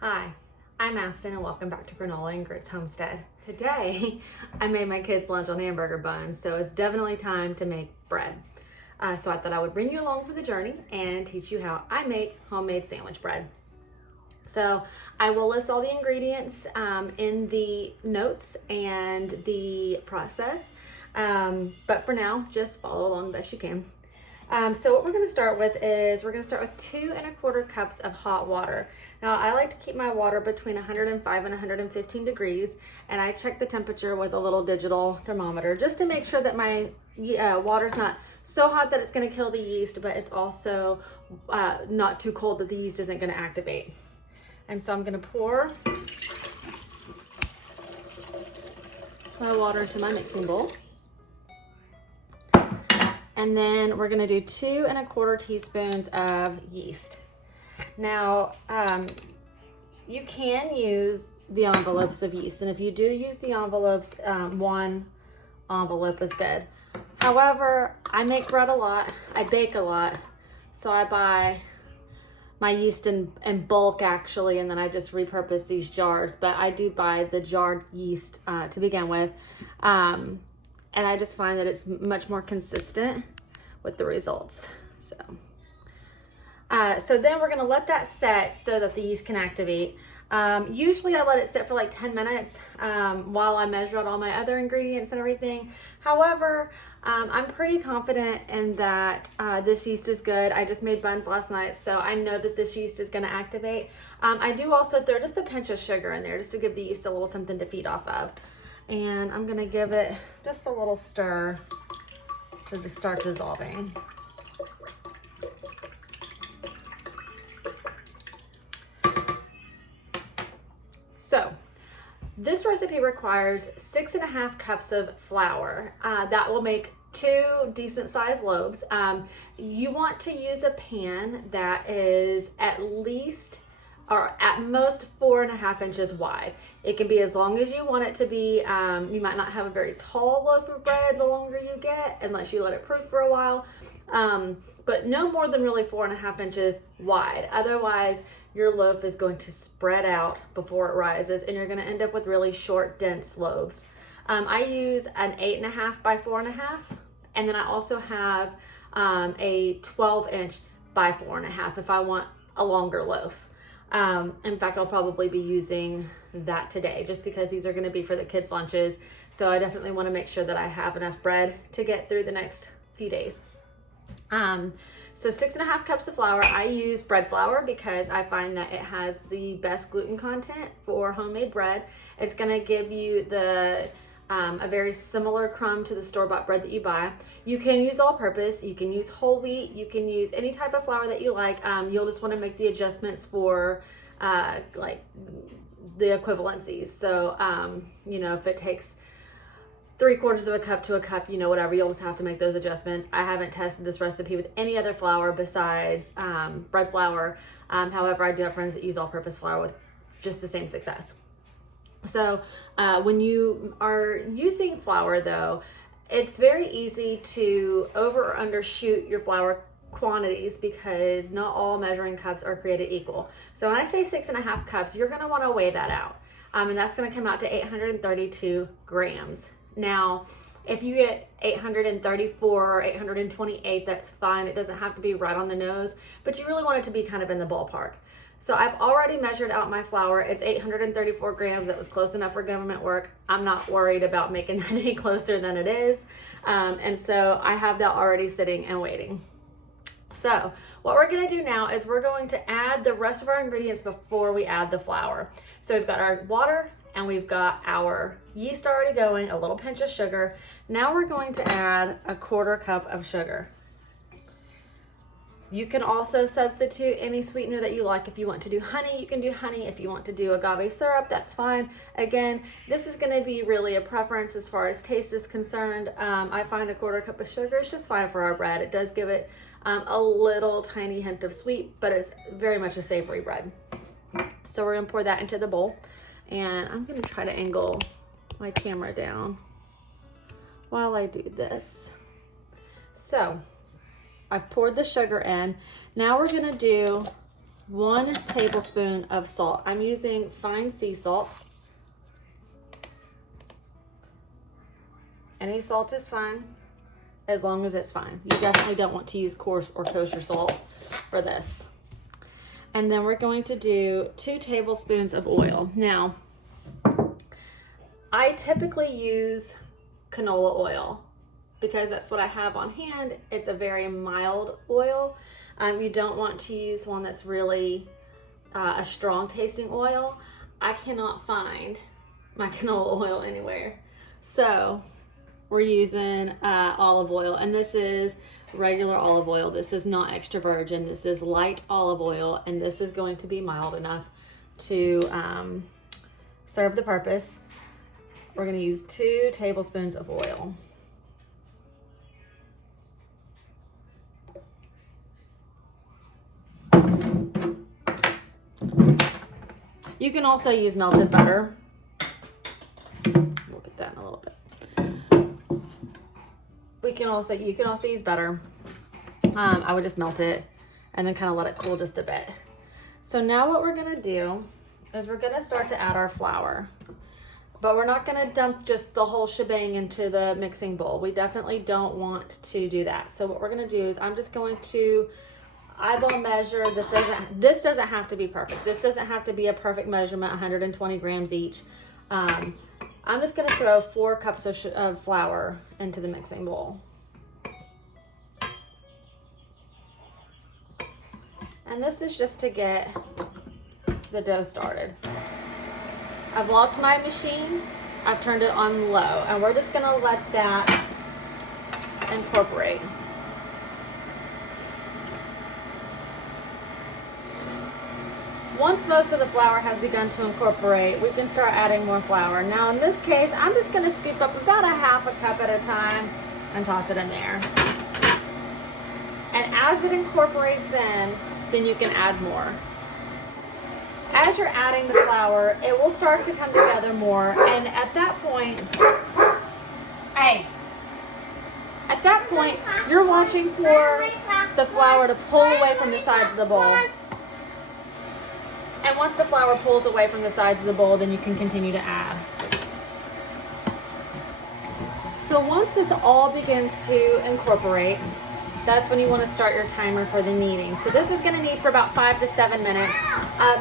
Hi, I'm Aston and welcome back to Granola and Grits Homestead. Today, I made my kids lunch on hamburger buns, so it's definitely time to make bread. So I thought I would bring you along for the journey and teach you how I make homemade sandwich bread. So I will list all the ingredients in the notes and the process, but for now, just follow along the best you can. So what we're going to start with is we're going to start with 2 1/4 cups of hot water. Now I like to keep my water between 105 and 115 degrees, and I check the temperature with a little digital thermometer just to make sure that my water's not so hot that it's going to kill the yeast, but it's also not too cold that the yeast isn't going to activate. And so I'm going to pour my water into my mixing bowl. And then we're gonna do 2 1/4 teaspoons of yeast. Now, you can use the envelopes of yeast, and if you do use the envelopes, 1 envelope is good. However, I make bread a lot, I bake a lot, so I buy my yeast in bulk actually, and then I just repurpose these jars, but I do buy the jarred yeast to begin with. And I just find that it's much more consistent with the results. So then we're gonna let that set so that the yeast can activate. Usually I let it sit for like 10 minutes while I measure out all my other ingredients and everything. However, I'm pretty confident in that this yeast is good. I just made buns last night, so I know that this yeast is gonna activate. I do also throw just a pinch of sugar in there just to give the yeast a little something to feed off of. And I'm gonna give it just a little stir to start dissolving. So this recipe requires 6 1/2 cups of flour. That will make 2 decent sized loaves. You want to use a pan that is at least or at most 4 1/2 inches wide. It can be as long as you want it to be. You might not have a very tall loaf of bread the longer you get, unless you let it proof for a while. But no more than really 4 1/2 inches wide. Otherwise, your loaf is going to spread out before it rises, and you're gonna end up with really short, dense loaves. I use an 8 1/2 by 4 1/2, and then I also have a 12-inch by 4 1/2 if I want a longer loaf. In fact, I'll probably be using that today just because these are going to be for the kids' lunches. So I definitely want to make sure that I have enough bread to get through the next few days. So 6 1/2 cups of flour. I use bread flour because I find that it has the best gluten content for homemade bread. It's going to give you a very similar crumb to the store-bought bread that you buy. You can use all-purpose, you can use whole wheat, you can use any type of flour that you like. You'll just want to make the adjustments for like the equivalencies. So, if it takes 3/4 of a cup to a cup, whatever, you'll just have to make those adjustments. I haven't tested this recipe with any other flour besides bread flour. However, I do have friends that use all-purpose flour with just the same success. So when you are using flour though, it's very easy to over or undershoot your flour quantities because not all measuring cups are created equal. So when I say 6 1/2 cups, you're gonna wanna weigh that out. And that's gonna come out to 832 grams. Now, if you get 834 or 828, that's fine. It doesn't have to be right on the nose, but you really want it to be kind of in the ballpark. So I've already measured out my flour. It's 834 grams. That was close enough for government work. I'm not worried about making that any closer than it is. And so I have that already sitting and waiting. So what we're gonna do now is we're going to add the rest of our ingredients before we add the flour. So we've got our water and we've got our yeast already going, a little pinch of sugar. Now we're going to add a 1/4 cup of sugar. You can also substitute any sweetener that you like. If you want to do honey, you can do honey. If you want to do agave syrup, that's fine. Again, this is going to be really a preference as far as taste is concerned. I find a 1/4 cup of sugar is just fine for our bread. It does give it a little tiny hint of sweet, but it's very much a savory bread. So we're going to pour that into the bowl, and I'm going to try to angle my camera down while I do this. So I've poured the sugar in. Now we're gonna do 1 tablespoon of salt. I'm using fine sea salt. Any salt is fine, as long as it's fine. You definitely don't want to use coarse or kosher salt for this. And then we're going to do 2 tablespoons of oil. Now, I typically use canola oil because that's what I have on hand. It's a very mild oil. You don't want to use one that's really a strong tasting oil. I cannot find my canola oil anywhere. So we're using olive oil, and this is regular olive oil. This is not extra virgin. This is light olive oil, and this is going to be mild enough to serve the purpose. We're going to use 2 tablespoons of oil. You can also use melted butter. We'll get that in a little bit. You can also use butter. I would just melt it and then kind of let it cool just a bit. So now what we're gonna do is we're gonna start to add our flour, but we're not gonna dump just the whole shebang into the mixing bowl. We definitely don't want to do that. So what we're gonna do is I'm just going to eyeball measure. This doesn't have to be perfect. This doesn't have to be a perfect measurement, 120 grams each. I'm just gonna throw 4 cups of flour into the mixing bowl. And this is just to get the dough started. I've locked my machine, I've turned it on low, and we're just gonna let that incorporate. Once most of the flour has begun to incorporate, we can start adding more flour. Now in this case, I'm just gonna scoop up about a half a cup at a time and toss it in there. And as it incorporates in, then you can add more. As you're adding the flour, it will start to come together more, and at that point, you're watching for the flour to pull away from the sides of the bowl. And once the flour pulls away from the sides of the bowl, then you can continue to add. So once this all begins to incorporate, that's when you want to start your timer for the kneading. So this is going to knead for about 5 to 7 minutes.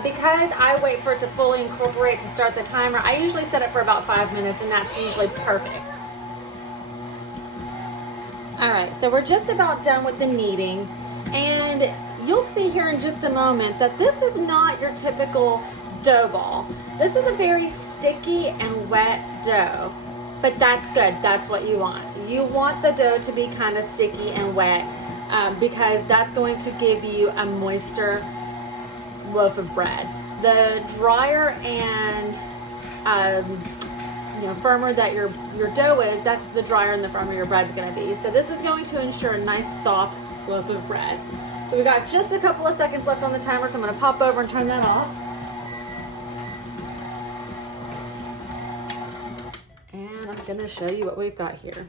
Because I wait for it to fully incorporate to start the timer, I usually set it for about 5 minutes, and that's usually perfect. All right, so we're just about done with the kneading, and you'll see here in just a moment that this is not your typical dough ball. This is a very sticky and wet dough, but that's good. That's what you want. You want the dough to be kind of sticky and wet because that's going to give you a moister loaf of bread. The drier and firmer that your dough is, that's the drier and the firmer your bread's going to be. So this is going to ensure a nice soft loaf of bread. So we got just a couple of seconds left on the timer, so I'm going to pop over and turn that off. And I'm going to show you what we've got here.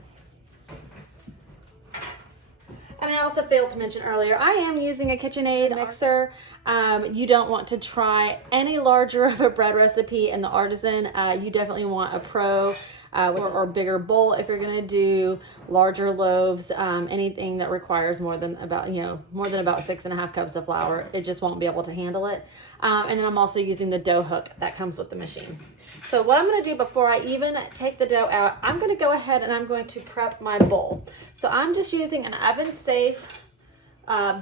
And I also failed to mention earlier, I am using a KitchenAid mixer. You don't want to try any larger of a bread recipe in the Artisan. You definitely want a pro or bigger bowl if you're going to do larger loaves. Anything that requires more than about 6.5 cups of flour, it just won't be able to handle it. And then I'm also using the dough hook that comes with the machine. So what I'm going to do before I even take the dough out, I'm going to go ahead and I'm going to prep my bowl. So I'm just using an oven-safe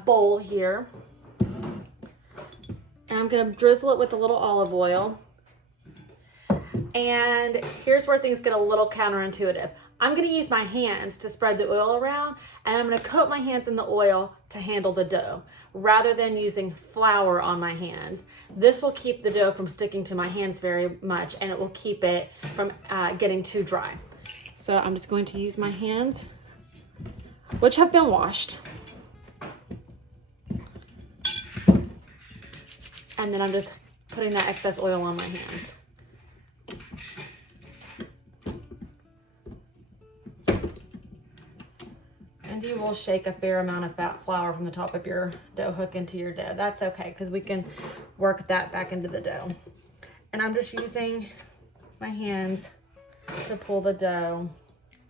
bowl here. And I'm going to drizzle it with a little olive oil. And here's where things get a little counterintuitive. I'm going to use my hands to spread the oil around, and I'm going to coat my hands in the oil to handle the dough, rather than using flour on my hands. This will keep the dough from sticking to my hands very much, and it will keep it from getting too dry. So I'm just going to use my hands, which have been washed. And then I'm just putting that excess oil on my hands. And you will shake a fair amount of fat flour from the top of your dough hook into your dough. That's okay, because we can work that back into the dough. And I'm just using my hands to pull the dough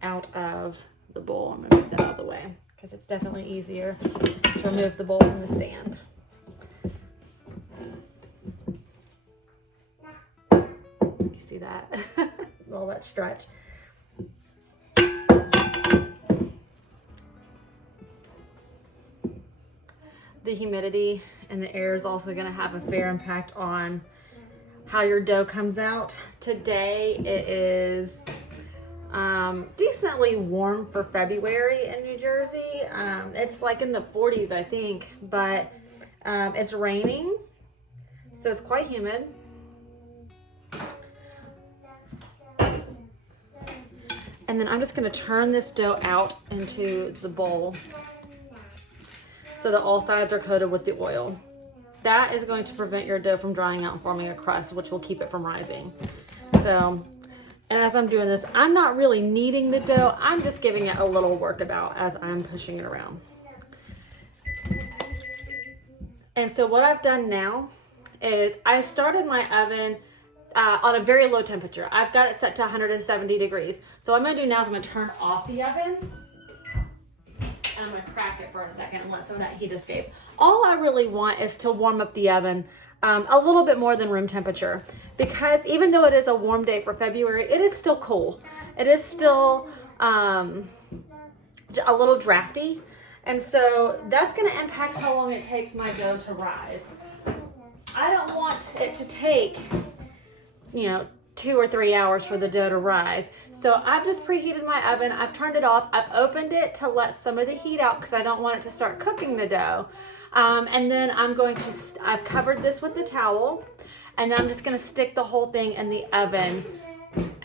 out of the bowl. I'm gonna move that out of the way because it's definitely easier to remove the bowl from the stand. You see that? All that stretch. The humidity and the air is also going to have a fair impact on how your dough comes out. Today it is decently warm for February in New Jersey. It's like in the 40s, I think, but it's raining, so it's quite humid. And then I'm just going to turn this dough out into the bowl so that all sides are coated with the oil. That is going to prevent your dough from drying out and forming a crust, which will keep it from rising. So, and as I'm doing this, I'm not really kneading the dough. I'm just giving it a little workabout as I'm pushing it around. And so what I've done now is I started my oven on a very low temperature. I've got it set to 170 degrees. So what I'm gonna do now is I'm gonna turn off the oven. And I'm gonna crack it for a second and let some of that heat escape. All I really want is to warm up the oven a little bit more than room temperature, because even though it is a warm day for February, it is still cool. It is still a little drafty. And so that's gonna impact how long it takes my dough to rise. I don't want it to take, 2 or 3 hours for the dough to rise. So I've just preheated my oven. I've turned it off. I've opened it to let some of the heat out because I don't want it to start cooking the dough. And then I've covered this with the towel, and then I'm just gonna stick the whole thing in the oven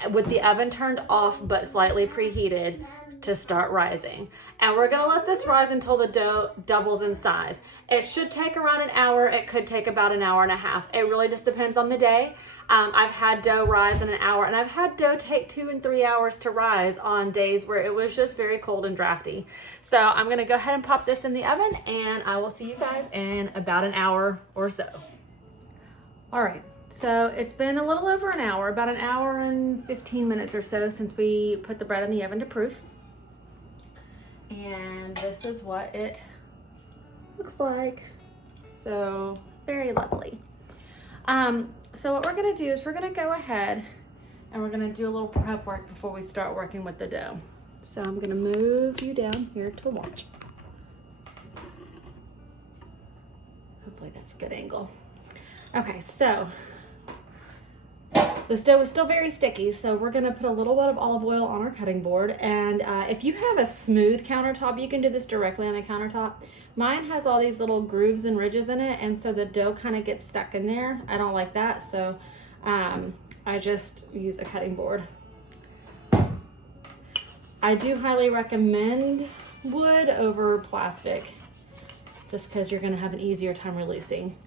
with the oven turned off but slightly preheated to start rising. And we're gonna let this rise until the dough doubles in size. It should take around an hour. It could take about an hour and a half. It really just depends on the day. I've had dough rise in an hour, and I've had dough take 2 and 3 hours to rise on days where it was just very cold and drafty. So I'm gonna go ahead and pop this in the oven, and I will see you guys in about an hour or so. All right, so it's been a little over an hour, about an hour and 15 minutes or so since we put the bread in the oven to proof. And this is what it looks like. So very lovely. So what we're gonna do is we're gonna go ahead and we're gonna do a little prep work before we start working with the dough. So I'm gonna move you down here to watch. Hopefully that's a good angle. Okay, so the dough is still very sticky, so we're gonna put a little bit of olive oil on our cutting board. And if you have a smooth countertop, you can do this directly on the countertop. Mine has all these little grooves and ridges in it, and so the dough kind of gets stuck in there. I don't like that, so I just use a cutting board. I do highly recommend wood over plastic, just because you're gonna have an easier time releasing.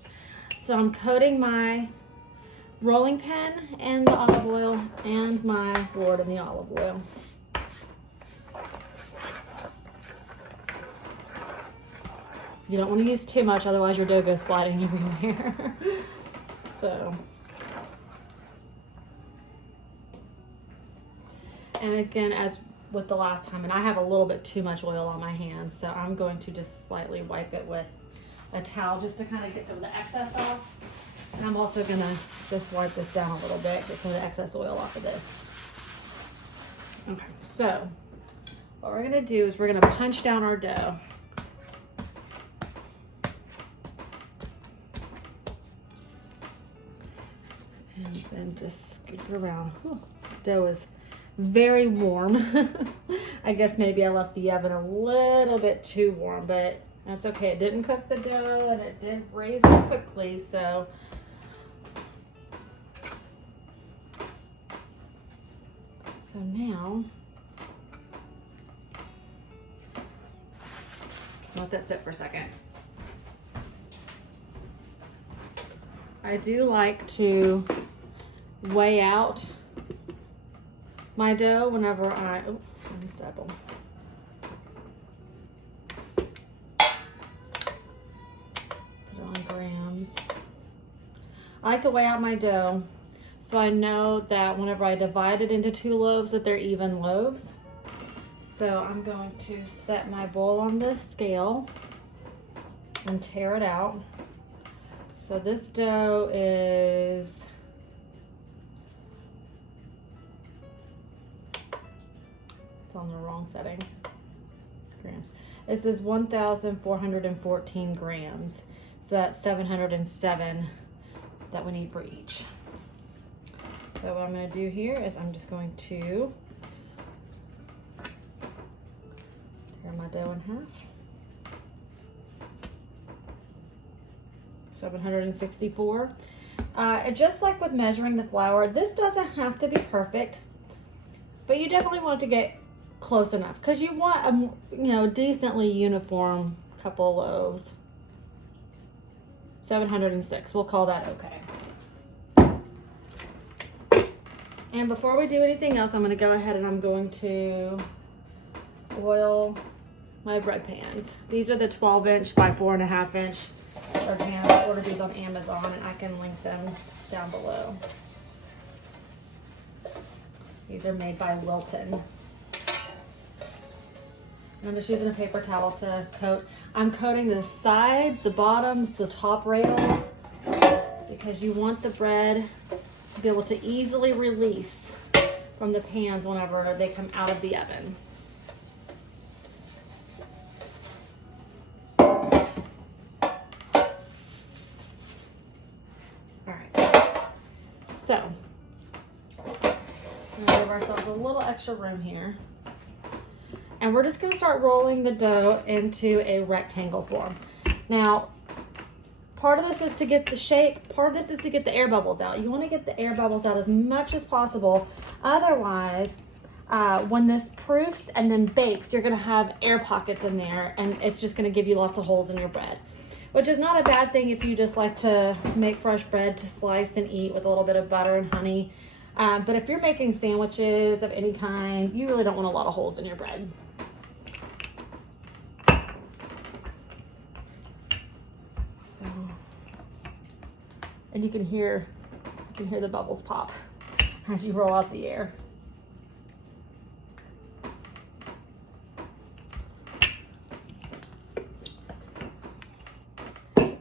So I'm coating my rolling pin in the olive oil and my board in the olive oil. You don't want to use too much, otherwise your dough goes sliding everywhere. So, and again, as with the last time, and I have a little bit too much oil on my hands, so I'm going to just slightly wipe it with a towel just to kind of get some of the excess off. And I'm also gonna just wipe this down a little bit, get some of the excess oil off of this. Okay, so what we're gonna do is we're gonna punch down our dough. And then just scoop it around. Ooh, this dough is very warm. I guess maybe I left the oven a little bit too warm, but that's okay. It didn't cook the dough, and it did raise it quickly, so. So now, just let that sit for a second. I do like to weigh out my dough whenever I, unstable. I like to weigh out my dough so I know that whenever I divide it into 2 loaves that they're even loaves. So I'm going to set my bowl on the scale and tear it out. So this dough is on the wrong setting. Grams. This is 1,414 grams. So that's 707 that we need for each. So what I'm going to do here is I'm just going to tear my dough in half. 764. And just like with measuring the flour, this doesn't have to be perfect, but you definitely want to get close enough because you want a decently uniform couple of loaves. 706, we'll call that okay. And before we do anything else, I'm going to go ahead and I'm going to oil my bread pans. These are the 12-inch by 4.5-inch bread pans. I ordered these on Amazon and I can link them down below. These are made by Wilton. And I'm just using a paper towel to coat. I'm coating the sides, the bottoms, the top rails, because you want the bread to be able to easily release from the pans whenever they come out of the oven. All right. So, we're gonna give ourselves a little extra room here. And we're just going to start rolling the dough into a rectangle form. Now, part of this is to get the shape, part of this is to get the air bubbles out. You want to get the air bubbles out as much as possible. Otherwise, when this proofs and then bakes, you're going to have air pockets in there and it's just going to give you lots of holes in your bread, which is not a bad thing if you just like to make fresh bread to slice and eat with a little bit of butter and honey. But if you're making sandwiches of any kind, you really don't want a lot of holes in your bread. And you can hear the bubbles pop as you roll out the air.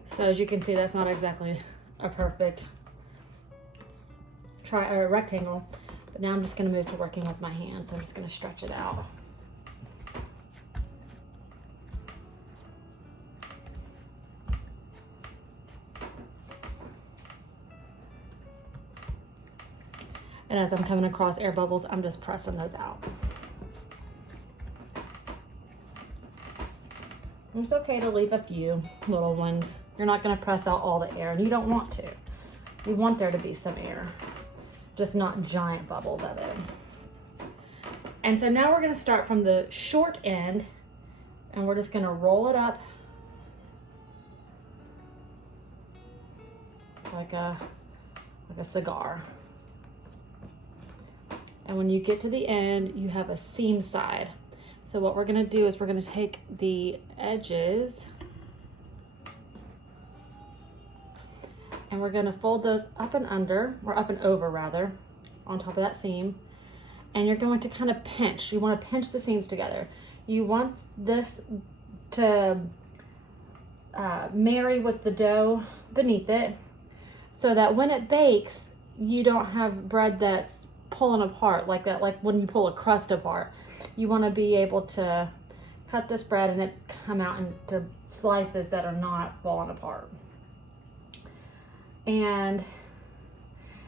So as you can see, that's not exactly a perfect rectangle, but now I'm just going to move to working with my hands. I'm just going to stretch it out. And as I'm coming across air bubbles, I'm just pressing those out. It's okay to leave a few little ones. You're not going to press out all the air, and you don't want to. You want there to be some air, just not giant bubbles of it. And so now we're going to start from the short end, and we're just going to roll it up like a cigar. And when you get to the end, you have a seam side. So what we're going to do is we're going to take the edges and we're going to fold those up and under, or up and over rather, on top of that seam. And you're going to kind of pinch. You want to pinch the seams together. You want this to marry with the dough beneath it so that when it bakes, you don't have bread that's pulling apart like that, like when you pull a crust apart. You want to be able to cut this bread and it come out into slices that are not falling apart. And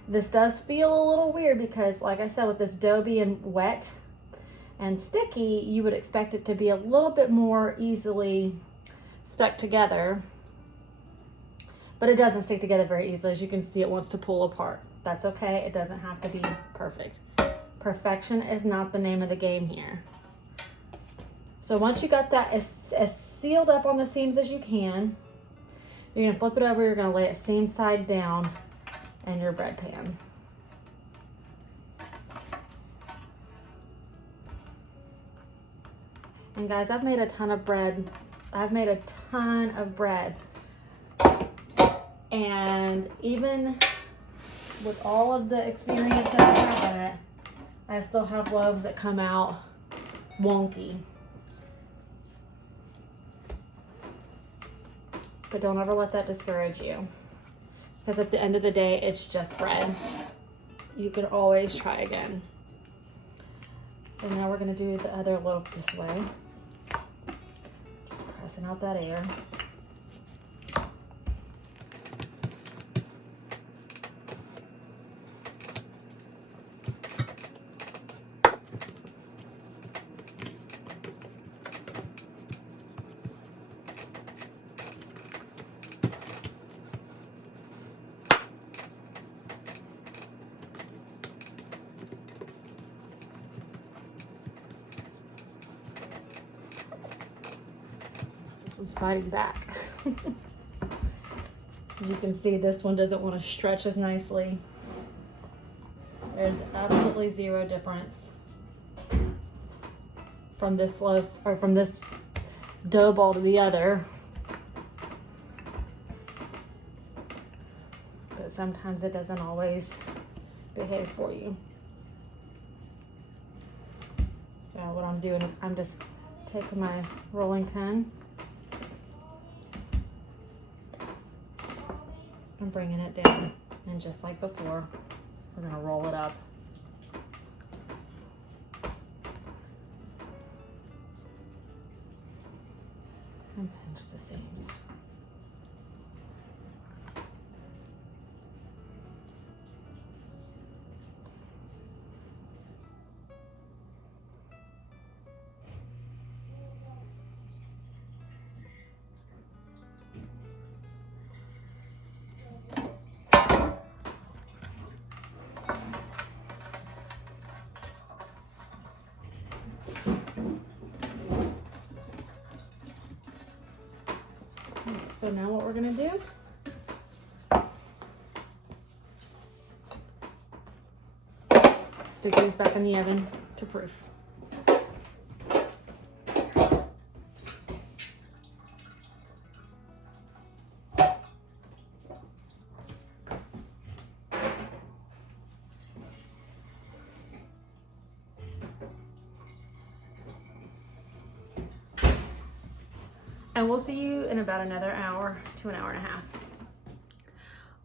this does feel a little weird because, like I said, with this dough being wet and sticky, you would expect it to be a little bit more easily stuck together, but it doesn't stick together very easily. As you can see, it wants to pull apart. That's okay. It doesn't have to be perfect. Perfection is not the name of the game here. So once you got that as sealed up on the seams as you can, you're gonna flip it over, you're gonna lay it seam side down in your bread pan. And guys, I've made a ton of bread. And even with all of the experience that I have in it, I still have loaves that come out wonky. But don't ever let that discourage you, because at the end of the day, it's just bread. You can always try again. So now we're going to do the other loaf this way. Just pressing out that air. One's fighting back. As you can see, this one doesn't want to stretch as nicely. There's absolutely zero difference from this loaf, or from this dough ball to the other. But sometimes it doesn't always behave for you. So what I'm doing is I'm just taking my rolling pin and bringing it down, and just like before, we're going to roll it up. And pinch the seams. So now what we're going to do, stick these back in the oven to proof. And we'll see you in about another hour to an hour and a half.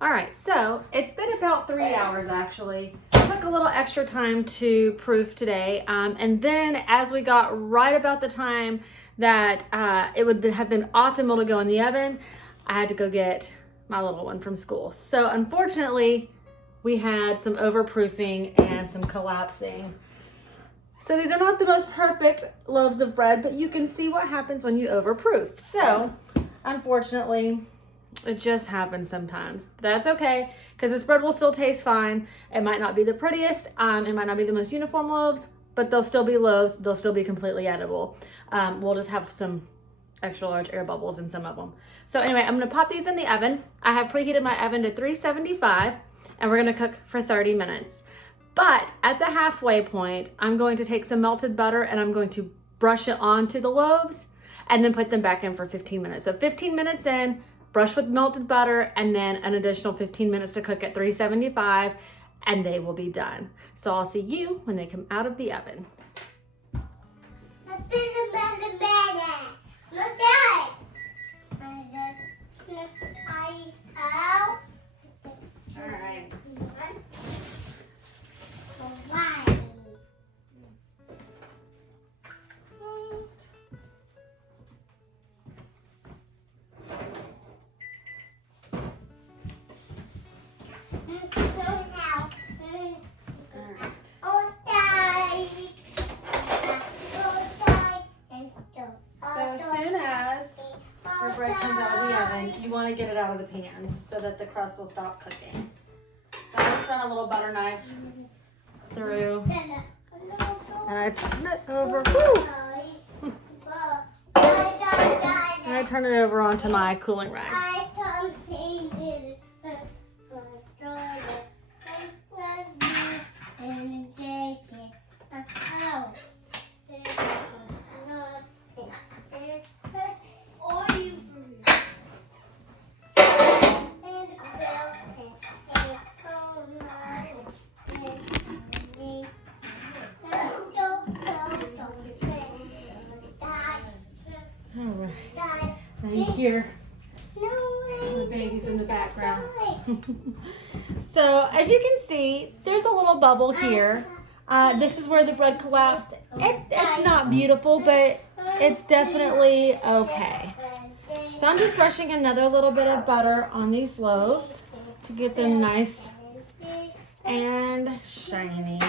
All right, so it's been about 3 hours actually. Took a little extra time to proof today. And then as we got right about the time that it would have been optimal to go in the oven, I had to go get my little one from school. So unfortunately, we had some overproofing and some collapsing. So these are not the most perfect loaves of bread, but you can see what happens when you overproof. So unfortunately, it just happens sometimes. That's okay, because this bread will still taste fine. It might not be the prettiest, it might not be the most uniform loaves, but they'll still be loaves. They'll still be completely edible. We'll just have some extra large air bubbles in some of them. So anyway, I'm gonna pop these in the oven. I have preheated my oven to 375, and we're gonna cook for 30 minutes. But at the halfway point, I'm going to take some melted butter and I'm going to brush it onto the loaves and then put them back in for 15 minutes. So 15 minutes in, brush with melted butter, and then an additional 15 minutes to cook at 375, and they will be done. So I'll see you when they come out of the oven. All right. Your bread comes out of the oven, you want to get it out of the pans so that the crust will stop cooking. So I just run a little butter knife through and I turn it over. Woo! And I turn it over onto my cooling rags. hear the babies in the background. So as you can see, there's a little bubble here. This is where the bread collapsed. It's not beautiful, but it's definitely okay. So I'm just brushing another little bit of butter on these loaves to get them nice and shiny.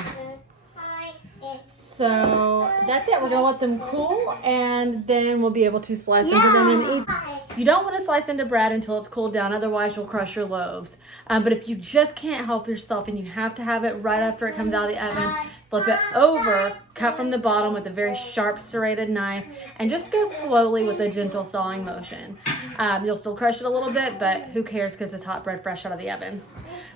So that's it. We're gonna let them cool, and then we'll be able to slice into them and eat. You don't want to slice into bread until it's cooled down, otherwise you'll crush your loaves. But if you just can't help yourself and you have to have it right after it comes out of the oven, flip it over, cut from the bottom with a very sharp serrated knife, and just go slowly with a gentle sawing motion. You'll still crush it a little bit, but who cares because it's hot bread fresh out of the oven.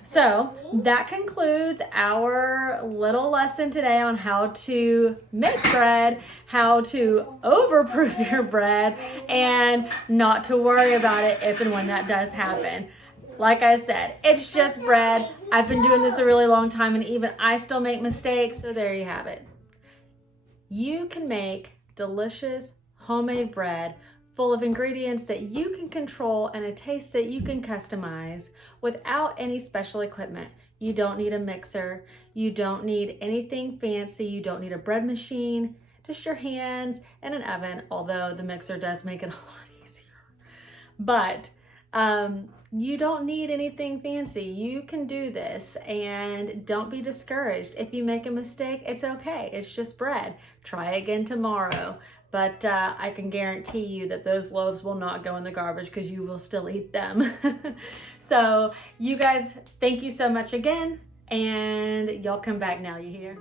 So that concludes our little lesson today on how to make bread, how to overproof your bread, and not to worry about it if and when that does happen. Like I said, it's just bread. I've been doing this a really long time, and even I still make mistakes. So there you have it. You can make delicious homemade bread full of ingredients that you can control and a taste that you can customize without any special equipment. You don't need a mixer. You don't need anything fancy. You don't need a bread machine, just your hands and an oven, although the mixer does make it a lot easier. But you don't need anything fancy. You can do this, and don't be discouraged. If you make a mistake, it's okay. It's just bread. Try again tomorrow. But I can guarantee you that those loaves will not go in the garbage because you will still eat them. So you guys, thank you so much again, and y'all come back now, you hear?